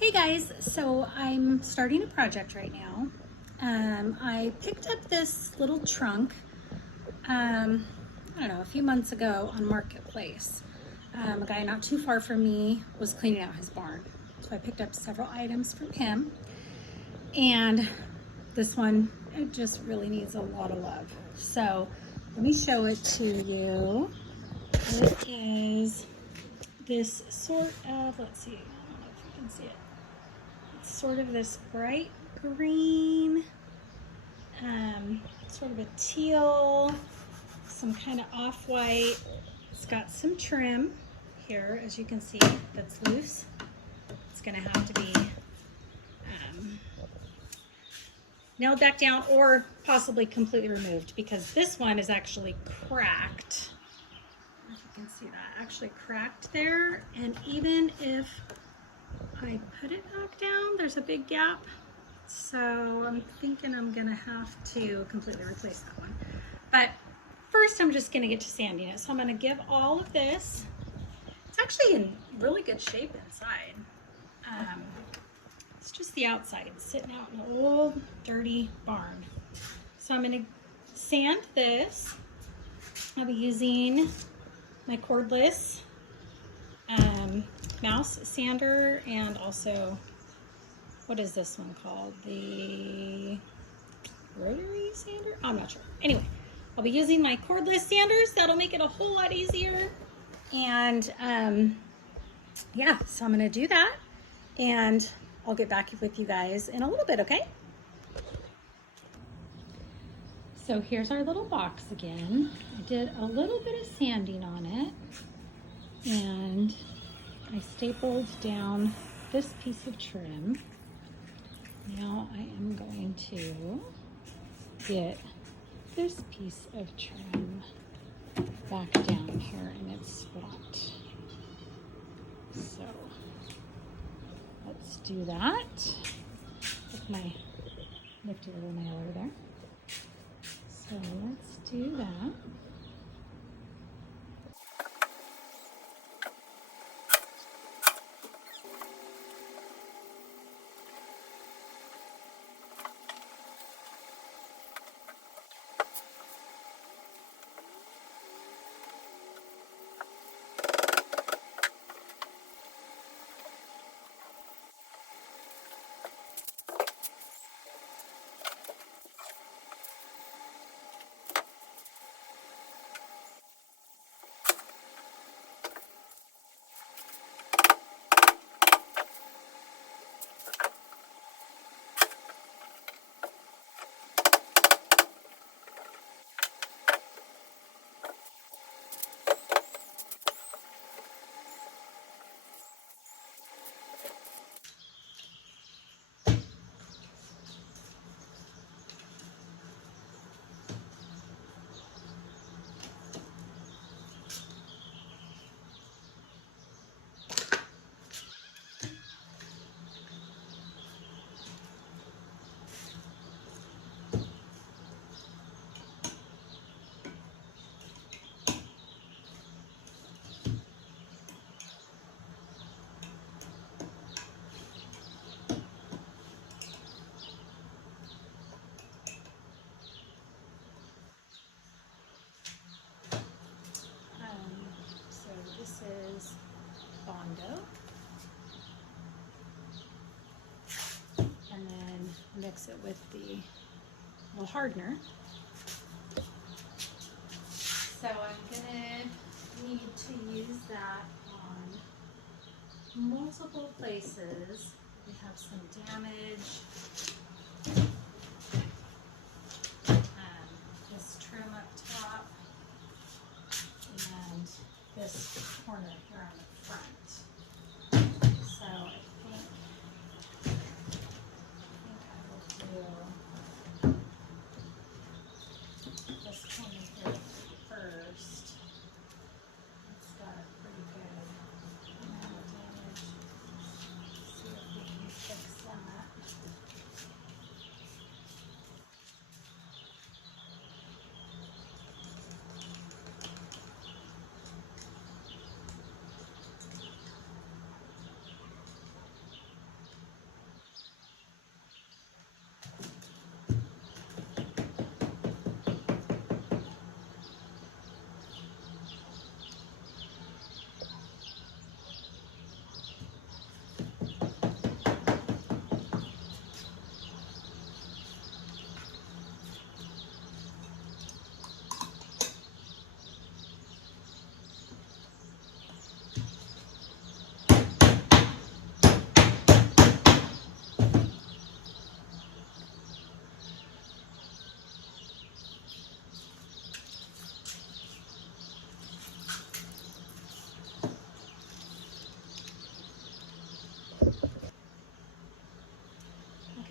Hey guys, so I'm starting a project right now. I picked up this little trunk, I don't know, a few months ago on Marketplace. A guy not too far from me was cleaning out his barn. So I picked up several items from him. And this one, it just really needs a lot of love. So let me show it to you. It is this sort of, let's see, I don't know if you can see it. It's sort of this bright green, sort of a teal, some kind of off-white. It's got some trim here, as you can see, that's loose. It's gonna have to be nailed back down or possibly completely removed because this one is actually cracked. I don't know if you can see that, actually cracked there. And even if I put it back down, there's a big gap. So I'm thinking I'm gonna have to completely replace that one. But first I'm just gonna get to sanding it. So I'm gonna give all of this, it's actually in really good shape inside. It's just the outside, sitting out in an old dirty barn. So I'm gonna sand this. I'll be using my cordless mouse sander, and also, what is this one called? The rotary sander? I'm not sure. Anyway, I'll be using my cordless sanders. That'll make it a whole lot easier. And yeah, so I'm gonna do that and I'll get back with you guys in a little bit, okay? So here's our little box again. I did a little bit of sanding on it and I stapled down this piece of trim. Now I am going to get this piece of trim back down here in its spot. So let's do that. With my nifty little nail over there. So let's do that. This is Bondo, and then mix it with the little hardener. So I'm gonna need to use that on multiple places. We have some damage. This trim up top and this corner here on the front. So I think I will do this corner here first. It's got a pretty good amount of damage. See if we can fix that.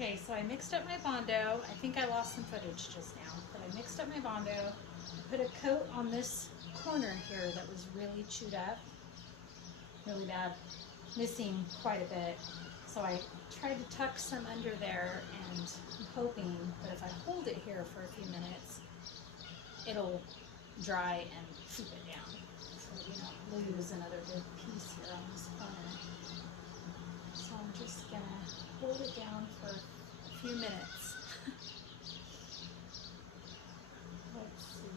Okay, so I mixed up my Bondo. I think I lost some footage just now, but I mixed up my Bondo. I put a coat on this corner here that was really chewed up, really bad, missing quite a bit. So I tried to tuck some under there, and I'm hoping that if I hold it here for a few minutes, it'll dry and keep it down. So we don't lose another good piece here on this corner. So I'm just gonna hold it down for a few minutes. Let's see.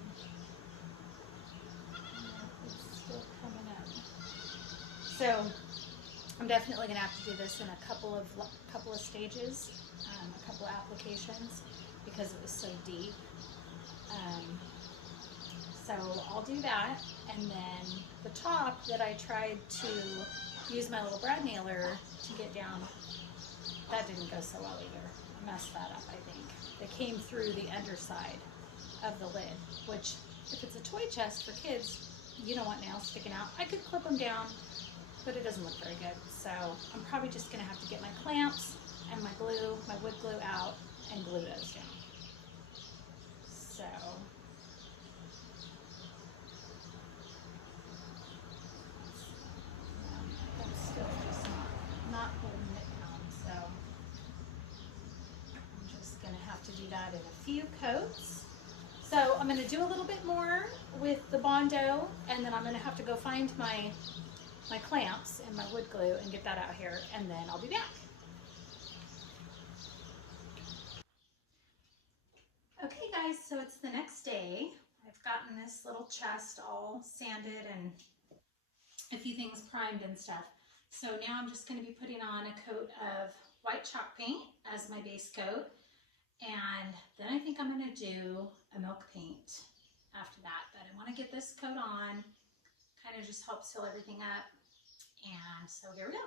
No, it's still coming up. So I'm definitely gonna have to do this in a couple of stages, a couple of applications, because it was so deep. So I'll do that, and then the top that I tried to use my little brad nailer to get down, that didn't go so well either. I messed that up, I think. They came through the underside of the lid, which if it's a toy chest for kids, you don't want nails sticking out. I could clip them down, but it doesn't look very good. So I'm probably just gonna have to get my clamps and my glue, my wood glue out, and glue those down. So that's still just not holding it down. So I'm just gonna have to do that in a few coats. So I'm gonna do a little bit more with the Bondo, and then I'm gonna have to go find my clamps and my wood glue and get that out here, and then I'll be back. Okay guys, so it's the next day. I've gotten this little chest all sanded and a few things primed and stuff. So now I'm just going to be putting on a coat of white chalk paint as my base coat, and then I think I'm going to do a milk paint after that. But I want to get this coat on, kind of just help seal everything up. And so here we go.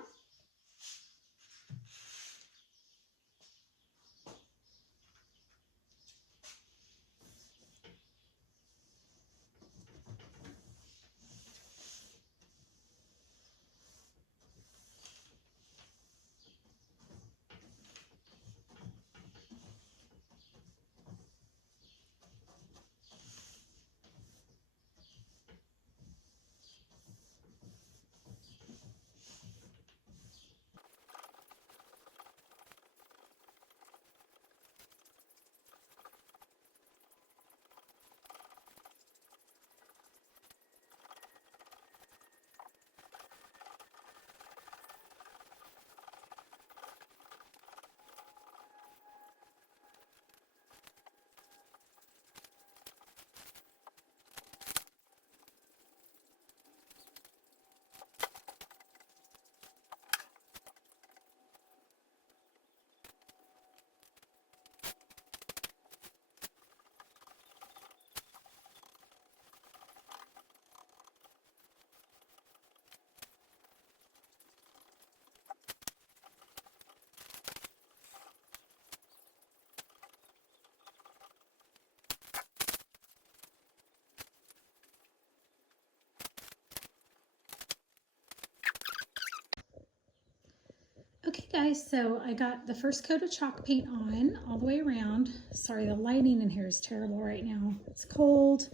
Okay guys, so I got the first coat of chalk paint on all the way around. Sorry, the lighting in here is terrible right now. It's cold.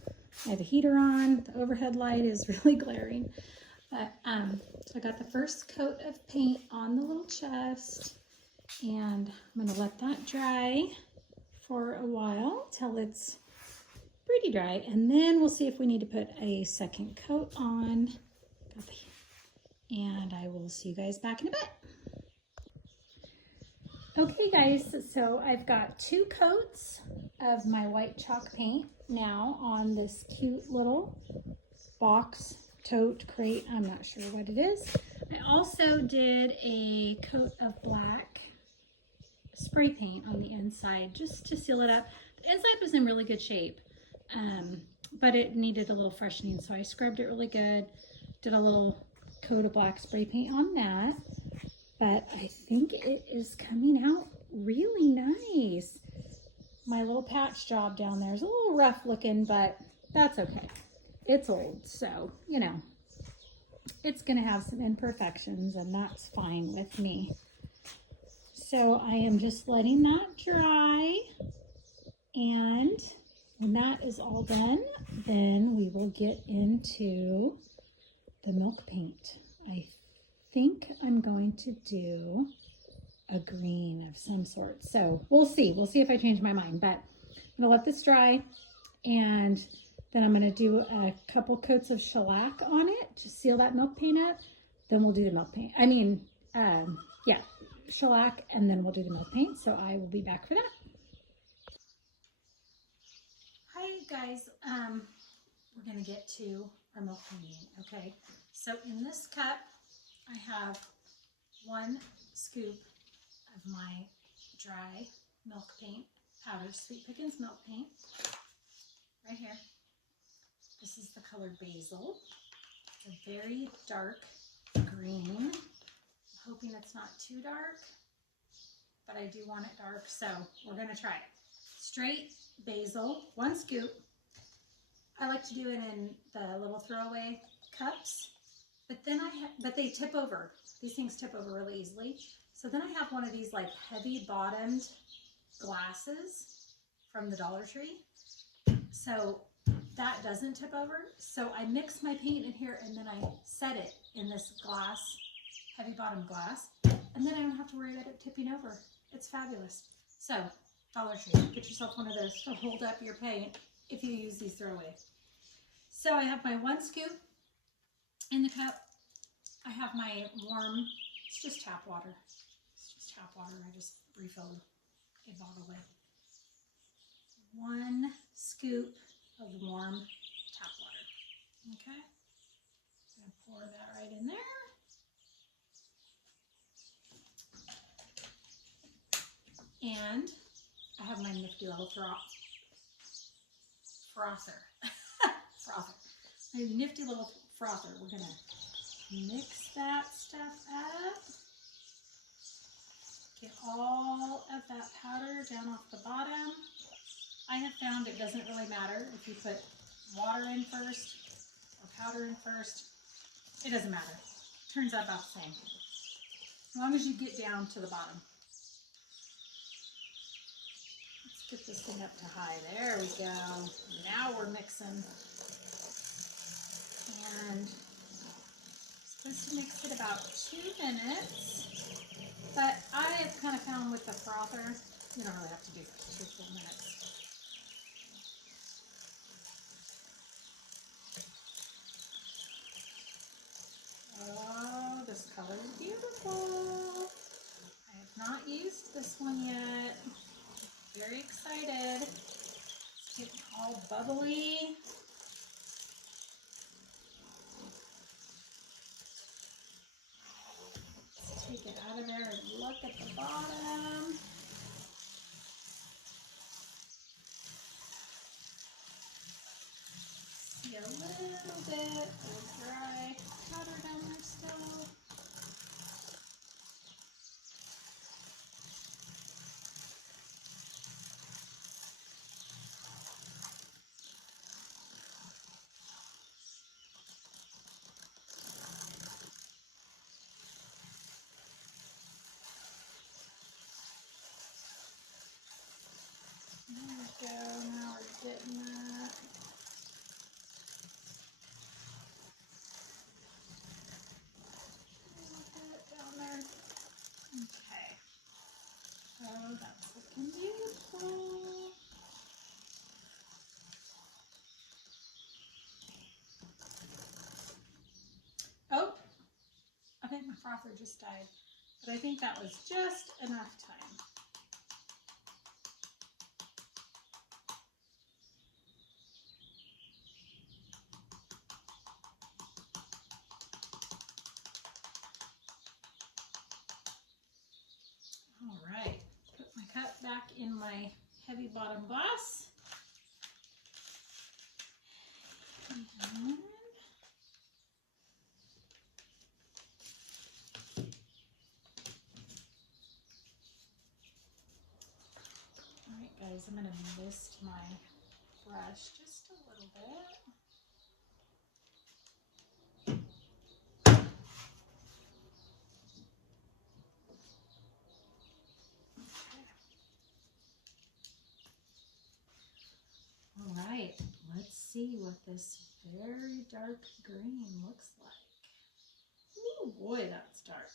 I have a heater on. The overhead light is really glaring. But so I got the first coat of paint on the little chest, and I'm going to let that dry for a while till it's pretty dry, and then we'll see if we need to put a second coat on. And I will see you guys back in a bit. Okay guys, so I've got 2 coats of my white chalk paint now on this cute little box, tote, crate, I'm not sure what it is. I also did a coat of black spray paint on the inside just to seal it up. The inside was in really good shape, but it needed a little freshening, so I scrubbed it really good, did a little coat of black spray paint on that. But I think it is coming out really nice. My little patch job down there is a little rough looking, but that's okay. It's old, so, you know, it's going to have some imperfections, and that's fine with me. So I am just letting that dry, and when that is all done, then we will get into the milk paint. I think I'm going to do a green of some sort. So we'll see. We'll see if I change my mind, but I'm gonna let this dry, and then I'm gonna do a couple coats of shellac on it to seal that milk paint up. Then we'll do the milk paint. Yeah, shellac, and then we'll do the milk paint. So I will be back for that. Hi guys, we're gonna get to our milk painting, okay? So in this cup, I have 1 scoop of my dry milk paint powder, Sweet Pickins milk paint, right here. This is the color Basil. It's a very dark green. I'm hoping it's not too dark, but I do want it dark, so we're gonna try it. Straight basil, 1 scoop. I like to do it in the little throwaway cups, but then but they tip over. These things tip over really easily. So then I have one of these like heavy bottomed glasses from the Dollar Tree. So that doesn't tip over. So I mix my paint in here, and then I set it in this glass, heavy bottom glass, and then I don't have to worry about it tipping over. It's fabulous. So Dollar Tree, get yourself one of those to hold up your paint if you use these throwaway. So I have my 1 scoop in the cup. I have my warm, it's just tap water. It's just tap water. I just refilled a bottle with 1 scoop of warm tap water. Okay, I'm gonna pour that right in there. And I have my nifty little frother. My nifty little frother. We're gonna mix that stuff up. Get all of that powder down off the bottom. I have found it doesn't really matter if you put water in first or powder in first. It doesn't matter. It turns out about the same. As long as you get down to the bottom. Let's get this thing up to high. There we go. Now we're mixing. And I'm supposed to mix it about 2 minutes. But I have kind of found with the frother, you don't really have to do 2 full minutes. Oh, this color is beautiful. I have not used this one yet. Very excited. It's getting all bubbly. Let's take it out of there and look at the bottom. See a little bit of dry powder down there still. There we go, now we're getting that. Down there. Okay. Oh, that's looking beautiful. Oh, I think my frother just died, but I think that was just enough time. All right, put my cup back in my heavy bottom glass. And all right, guys, I'm going to mist my brush just a little bit. see what this very dark green looks like. Ooh, boy, that's dark.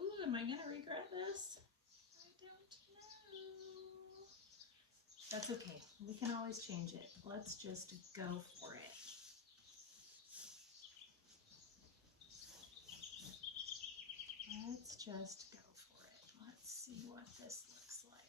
Ooh, am I gonna regret this? I don't know. That's okay, we can always change it. Let's just go for it. Let's just go for it. Let's see what this looks like.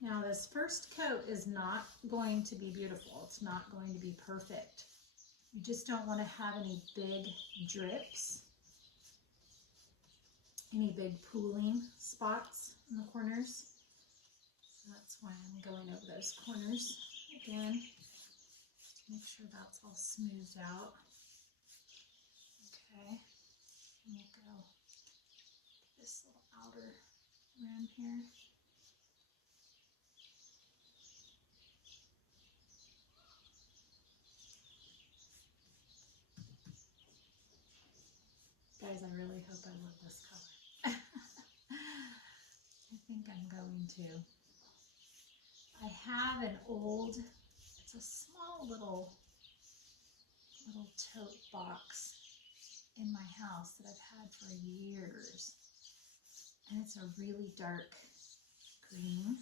Now this first coat is not going to be beautiful. It's not going to be perfect. You just don't want to have any big drips, any big pooling spots in the corners. So that's why I'm going over those corners again to make sure that's all smoothed out. Okay, and we'll go to this little outer rim here. Guys, I really hope I love this color. I think I'm going to. I have an old, it's a small little tote box in my house that I've had for years. And it's a really dark green,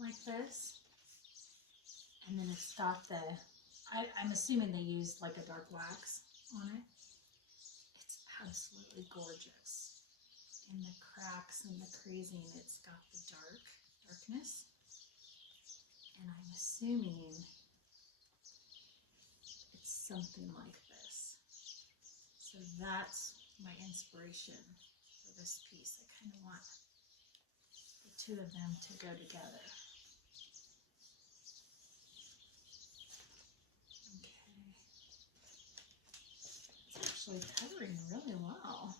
like this. And then it's got the, I'm assuming they used like a dark wax on it. Absolutely gorgeous. In the cracks and the creasing, it's got the darkness. And I'm assuming it's something like this. So that's my inspiration for this piece. I kind of want the two of them to go together. Okay. It's actually covering really well.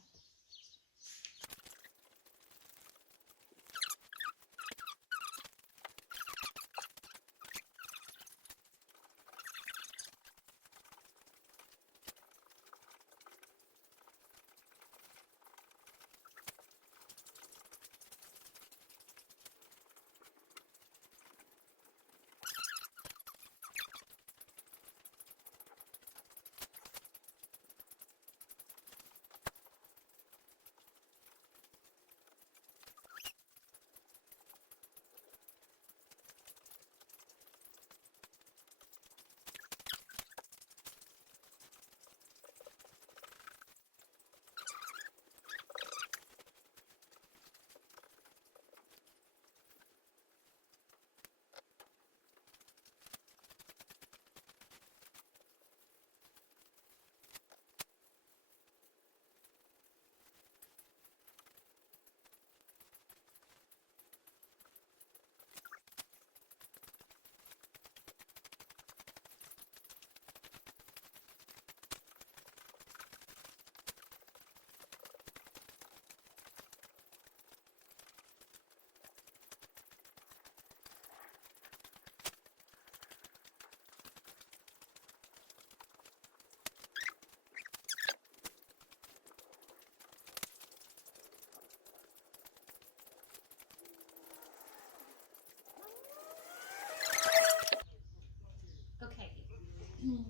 Okay,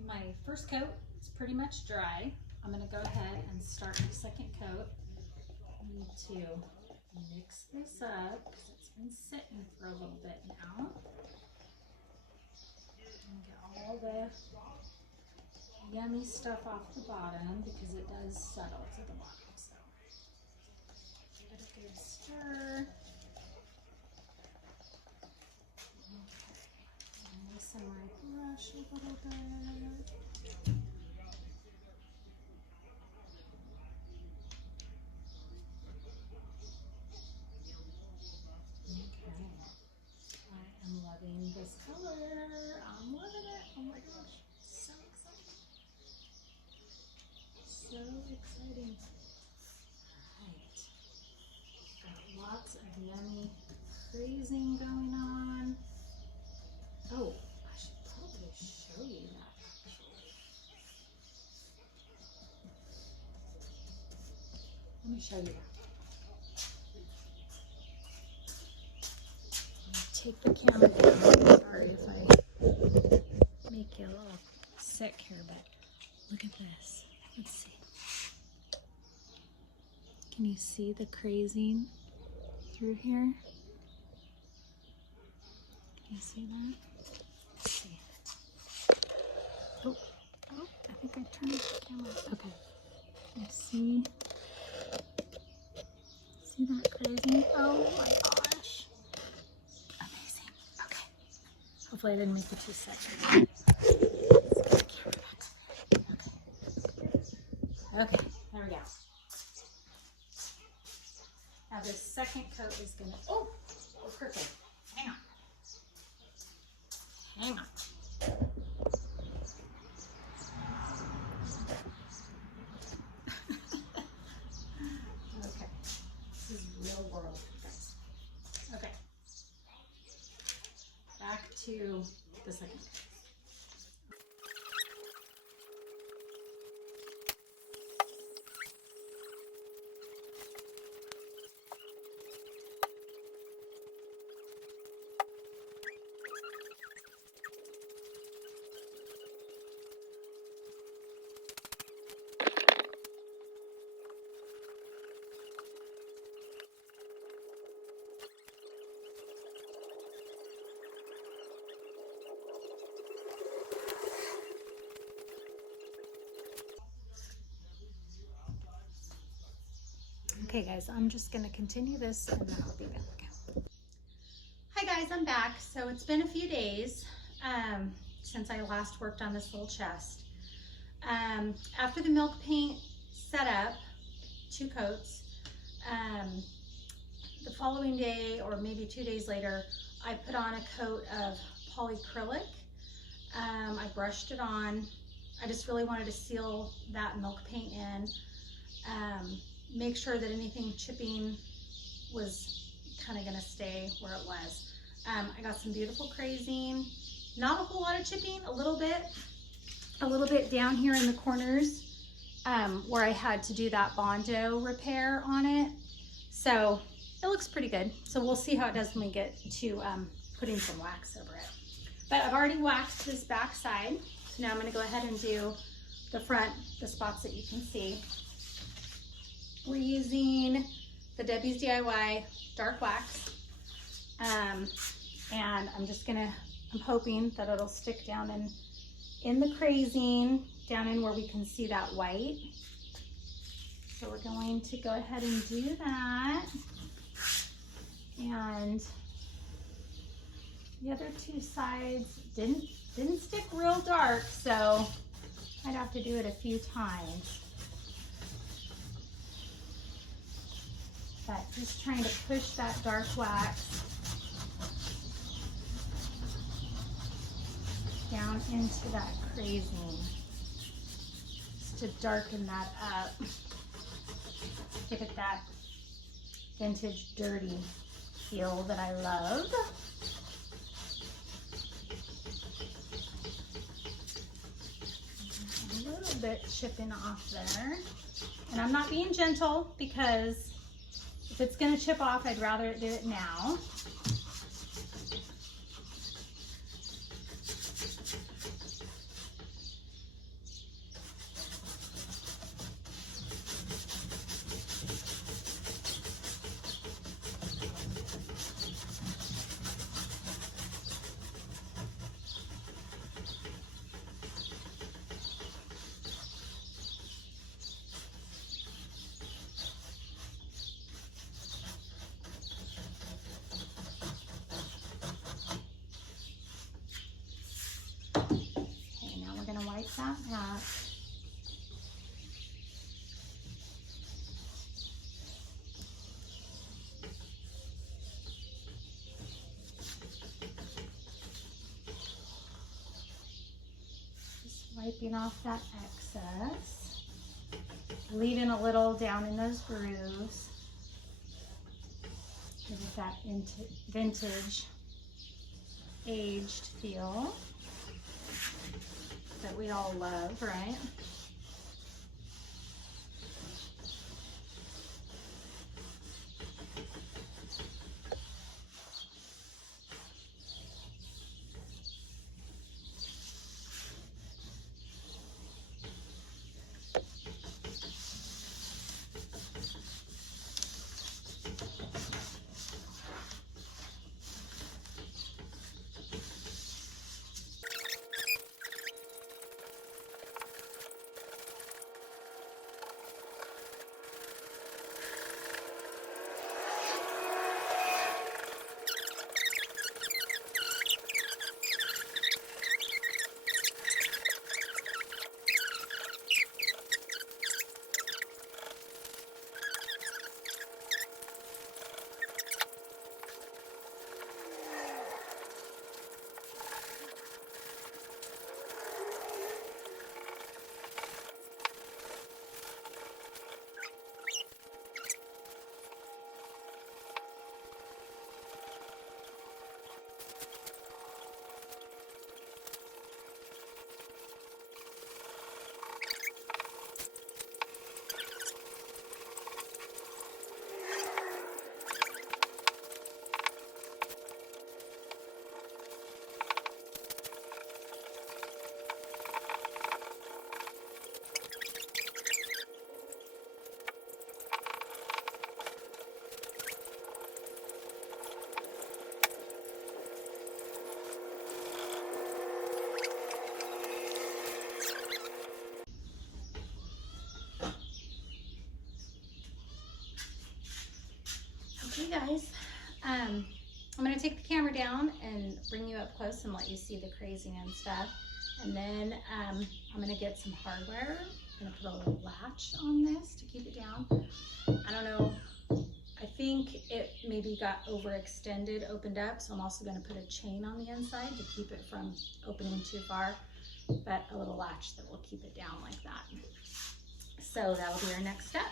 my first coat is pretty much dry. I'm going to go ahead and start my second coat. I need to mix this up because it's been sitting for a little bit now. And get all the yummy stuff off the bottom because it does settle to the bottom. So give it a good stir. Okay, loosen my brush a little bit. this color. I'm loving it. Oh my gosh, so exciting. So exciting. Alright. Got lots of yummy freezing going on. Oh, I should probably show you that actually. Let me show you that. Take the camera down. Sorry if I make you a little sick here, but look at this. Let's see. Can you see the crazing through here? Can you see that? Let's see. Oh, I think I turned the camera. Okay. You see? See that crazing? Oh my gosh. Amazing. Okay. Hopefully I didn't make you too sick. Let's get the camera back. Okay. Okay, there we go. Now this second coat is gonna, oh crooked. Hang on. Hang on. Okay, this is real world, guys. Okay, back to the second coat. Okay guys, I'm just gonna continue this and then I'll be back. Hi guys, I'm back. So it's been a few days since I last worked on this little chest. After the milk paint set up, 2 coats, the following day or maybe 2 days later, I put on a coat of polyacrylic. I brushed it on. I just really wanted to seal that milk paint in. Make sure that anything chipping was kind of gonna stay where it was. I got some beautiful crazing, not a whole lot of chipping, a little bit down here in the corners where I had to do that Bondo repair on it. So it looks pretty good. So we'll see how it does when we get to putting some wax over it. But I've already waxed this back side. So now I'm gonna go ahead and do the front, the spots that you can see. We're using the Debbie's DIY dark wax. And I'm hoping that it'll stick down in the crazing, down in where we can see that white. So we're going to go ahead and do that. And the other 2 sides didn't stick real dark, so I'd have to do it a few times. But just trying to push that dark wax down into that crazing, just to darken that up. Give it that vintage dirty feel that I love. A little bit chipping off there. And I'm not being gentle because if it's gonna chip off, I'd rather do it now. Wipe that out. Wiping off that excess. Leaving a little down in those grooves. Give it that vintage, aged feel that we all love, right? Okay guys, I'm going to take the camera down and bring you up close and let you see the crazing and stuff. And then I'm going to get some hardware. I'm going to put a little latch on this to keep it down. I don't know, I think it maybe got overextended, opened up, so I'm also going to put a chain on the inside to keep it from opening too far, but a little latch that will keep it down like that. So that'll be our next step.